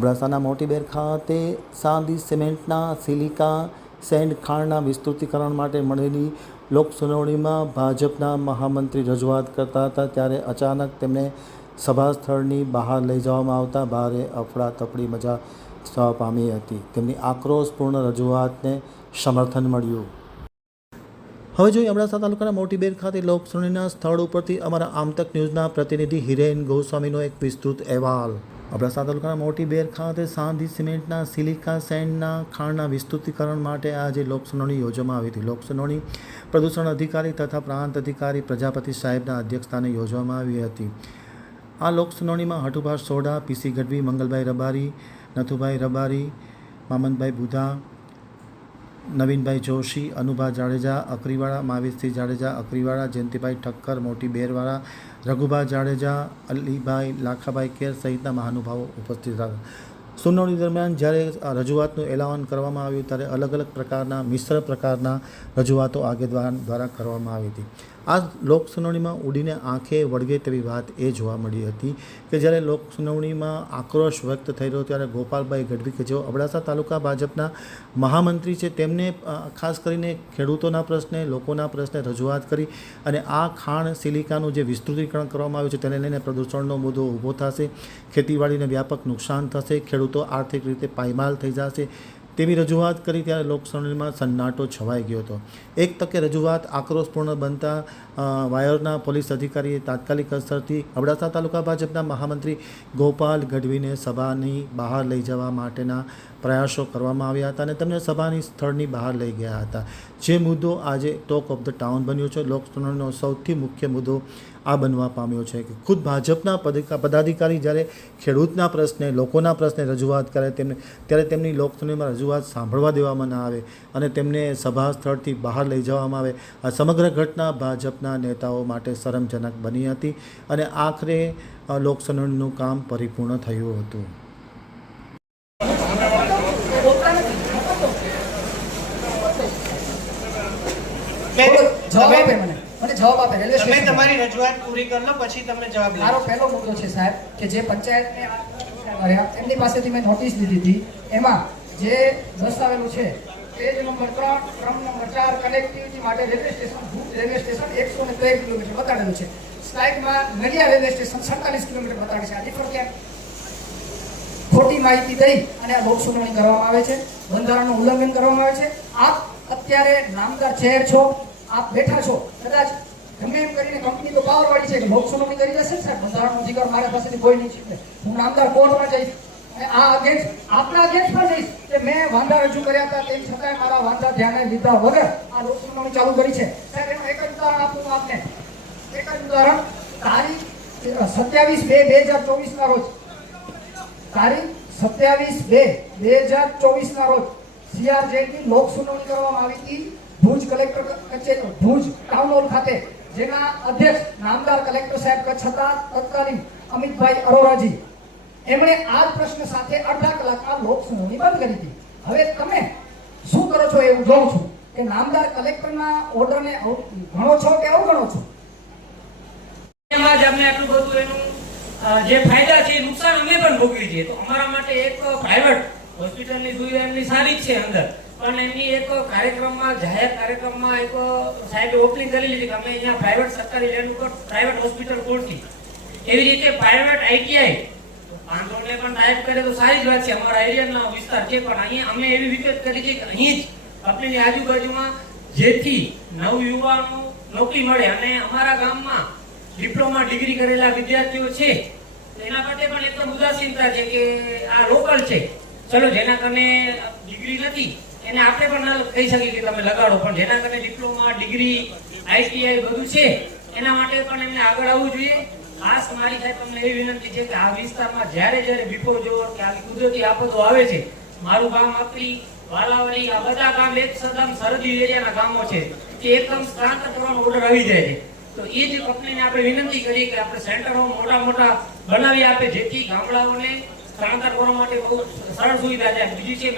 અબડાસાના મોટીબેર ખાતે સાંધી સિમેન્ટના silica send ખાણના વિસ્તૃતિકરણ માટે મળેલી લોકસુનાવણીમાં ભાજપના મહામંત્રી રજૂઆત કરતા હતા ત્યારે અચાનક તેમને સભા સ્થળની બહાર લઈ જવામાં આવતા ભારે અફડાતફડી મચા થવા પામી હતી. તેમની આક્રોશપૂર્ણ રજૂઆતને સમર્થન મળ્યું. હવે જોઈએ અબડાસા તાલુકાના મોટીબેર ખાતે લોકસુનાવણીના સ્થળ ઉપરથી અમારા આમતક ન્યૂઝના પ્રતિનિધિ હિરેન ગોસ્વામીનો એક વિસ્તૃત અહેવાલ. અબડાસા તાલુકાના મોટીબેર ખાતે સાંધી સિમેન્ટના સિલિકા સેન્ડના ખાણના વિસ્તૃતિકરણ માટે આજે લોકસુનાવણી યોજવામાં આવી હતી. લોકસુનાવણી પ્રદૂષણ અધિકારી તથા પ્રાંત અધિકારી પ્રજાપતિ સાહેબના અધ્યક્ષસ્થાને યોજવામાં આવી હતી. આ લોકસુનાવણીમાં હઠુભા સોઢા, પીસી ગઢવી, મંગલભાઈ રબારી, નથુભાઈ રબારી, મામંતભાઈ બુધા, નવીનભાઈ જોશી, અનુભા જાડેજા અકરીવાળા, માવેશસિંહ જાડેજા અકરીવાળા, જયંતિભાઈ ઠક્કર મોટીબેરવાળા, રઘુભા જાડેજા, અલીભાઈ લાખાભાઈ કેર સહિતના મહાનુભાવો ઉપસ્થિત હતા. સુનાવણી દરમિયાન જ્યારે રજૂઆતનું એલાન કરવામાં આવ્યું ત્યારે અલગ અલગ પ્રકારના મિશ્ર પ્રકારના રજૂઆતો આગેવાન દ્વારા કરવામાં આવી હતી. આ લોકસુનાવણીમાં ઉડીને આંખે વળગે તેવી વાત એ જોવા મળી હતી કે જ્યારે લોકસુનાવણીમાં આક્રોશ વ્યક્ત થઈ રહ્યો ત્યારે ગોપાલભાઈ ગઢવી કે જેઓ અબડાસા તાલુકા ભાજપના મહામંત્રી છે તેમને ખાસ કરીને ખેડૂતોના પ્રશ્ને, લોકોના પ્રશ્ને રજૂઆત કરી અને આ ખાણ સિલિકાનું જે વિસ્તૃતિકરણ કરવામાં આવ્યું છે તેને લઈને પ્રદૂષણનો મુદ્દો ઊભો થશે, ખેતીવાડીને વ્યાપક નુકસાન થશે, ખેડૂતો આર્થિક રીતે પાયમાલ થઈ જશે તેવી રજૂઆત કરી ત્યારે લોકસુનાવણીમાં સન્નાટો છવાઈ ગયો હતો. એક તકે રજૂઆત આક્રોશપૂર્ણ બનતા વાયરના પોલીસ અધિકારીએ તાત્કાલિક અસરથી અબડાસા તાલુકા ભાજપના મહામંત્રી ગોપાલ ગઢવીને સભાની બહાર લઈ જવા માટેના પ્રયાસો કરવામાં આવ્યા હતા અને તેમને સભાની સ્થળની બહાર લઈ ગયા હતા. જે મુદ્દો આજે ટોક ઓફ ધ ટાઉન બન્યો છે. લોકસુનાવણીનો સૌથી મુખ્ય મુદ્દો આ બનવા પામ્યો છે કે ખુદ ભાજપના પદાધિકારી જ્યારે ખેડૂતના પ્રશ્ને, લોકોના પ્રશ્ને રજૂઆત કરે ત્યારે તેમની લોકસુનાવણીમાં રજૂઆત સાંભળવા દેવામાં ન આવે અને તેમને સભા સ્થળથી બહાર લઈ જવામાં આવે. આ સમગ્ર ઘટના ભાજપના નેતાઓ માટે શરમજનક બની હતી અને આખરે લોકસુનાવણીનું કામ પરિપૂર્ણ થયું હતું. જવાબ આપે રેલવે સ્ટેશન. તમારી રજૂઆત પૂરી કરી લો પછી તમને જવાબ. મારો પહેલો મુદ્દો છે સાહેબ કે જે પંચાયતને એમની પાસેથી મેં નોટિસ લીધી હતી એમાં જે દર્શાવેલું છે પેજ નંબર 3 ક્રમ નંબર 4 કનેક્ટિવિટી માટે રેલવે સ્ટેશન 113 કિલોમીટર બતાડેલું છે. સ્ટ્રાઇકમાં નડિયા રેલવે સ્ટેશન 47 કિલોમીટર બતાડે છે. આ ડિફર કેમ? ખોટી માહિતી દઈ અને આ લોકસુનાવણી કરવામાં આવે છે, બંધારણનું ઉલ્લંઘન કરવામાં આવે છે. આપ અત્યારે નામદાર ચેર છો, આપ બેઠા છો, કદાચ ગમે એમ કરીને કંપની તો પાવરવાળી છે કે લોકસુનાવણી કરી જશે સાહેબ, બંધારણનો અધિકાર મારા પાસેથી કોઈ નહીં છે. હું નામદાર કોર્ટમાં જઈશ અને આ અગેન્સ્ટ આપના અગેન્સ્ટ પર જઈશ કે મેં વાંધા રજૂ કર્યા હતા તેમ છતાંય મારા વાંધા ધ્યાને લીધા વગર આ લોકસુનાવણી ચાલુ કરી છે. સાહેબ એનું એક જ ઉદાહરણ આપું આપને. એક જ ઉદાહરણ. તારીખ 27/2/2024 ના રોજ, તારીખ 27/2/2024 ના રોજ CRJની લોકસુનાવણી કરવામાં આવી હતી ભુજ કલેક્ટર કચેરી, ભુજ ટાઉન હોલ ખાતે, જેના અધ્યક્ષ નામદાર કલેક્ટર સાહેબ કચ્છ હતા તત્કાલીન અમિતભાઈ અરોરાજી. એમણે આ પ્રશ્ન સાથે અડધા કલાકમાં લોકસુનાવણી બંધ કરી હતી. હવે તમે શું કરો છો એવું જોઉં છું કે નામદાર કલેક્ટરના ઓર્ડરને ગણો છો કે અવગણો છો? એમાં જ અમને આટલું બધું એનું જે ફાયદા છે નુકસાન અમે પણ ભોગવી છે. તો અમારા માટે એક પ્રાઇવેટ હોસ્પિટલની સુવિધા એમની સારી જ છે અંદર, પણ એમની એક કાર્યક્રમમાં, જાહેર કાર્યક્રમમાં એક સાહેબે ઓપનિંગ કરી લીધી કે અમે અહીંયા પ્રાઇવેટ સરકારી લેન્ડ ઉપર પ્રાઇવેટ હોસ્પિટલ ખોલતી. એવી રીતે પ્રાઇવેટ ITI પાંડોળને પણ ટાઈપ કરે તો સારી જ વાત છે, અમારા એરિયાનો વિસ્તાર છે, પણ અહીંયા અમે એવી વિગત કરી છે કે અહીં જ આપણી આજુબાજુમાં જેથી નવયુવાનો નોકરી મળે અને અમારા ગામમાં ડિપ્લોમા ડિગ્રી કરેલા વિદ્યાર્થીઓ છે એના માટે પણ એકદમ ઉદાસીનતા છે કે આ લોકલ છે. ચલો જેના કારણે ડિગ્રી નથી એને આપણે પણ ના કહી શકીએ કે તમે લગાડો, પણ જેના કારણે ડિપ્લોમા, ડિગ્રી, ITI બધું છે એના માટે પણ એમને આગળ આવવું જોઈએ. ખાસ મારી સાહેબ તમને એવી વિનંતી છે કે આ વિસ્તારમાં જ્યારે વિપો જોવો કે આવી કુદરતી આફતો આવે છે, મારું ગામ આપણી વાલાવલી આ બધા ગામ એક સદમ સરહદી એરિયાના ગામો છે કે એકદમ સ્થળાંતર કરવાનો ઓર્ડર આવી જાય છે. તો એ જ કંપનીને આપણે વિનંતી કરી કે આપણે સેન્ટરો મોટા બનાવી આપે જેથી ગામડાઓને સ્થળાંતર કરવા માટે બહુ સરળ સુવિધા છે. બીજી છે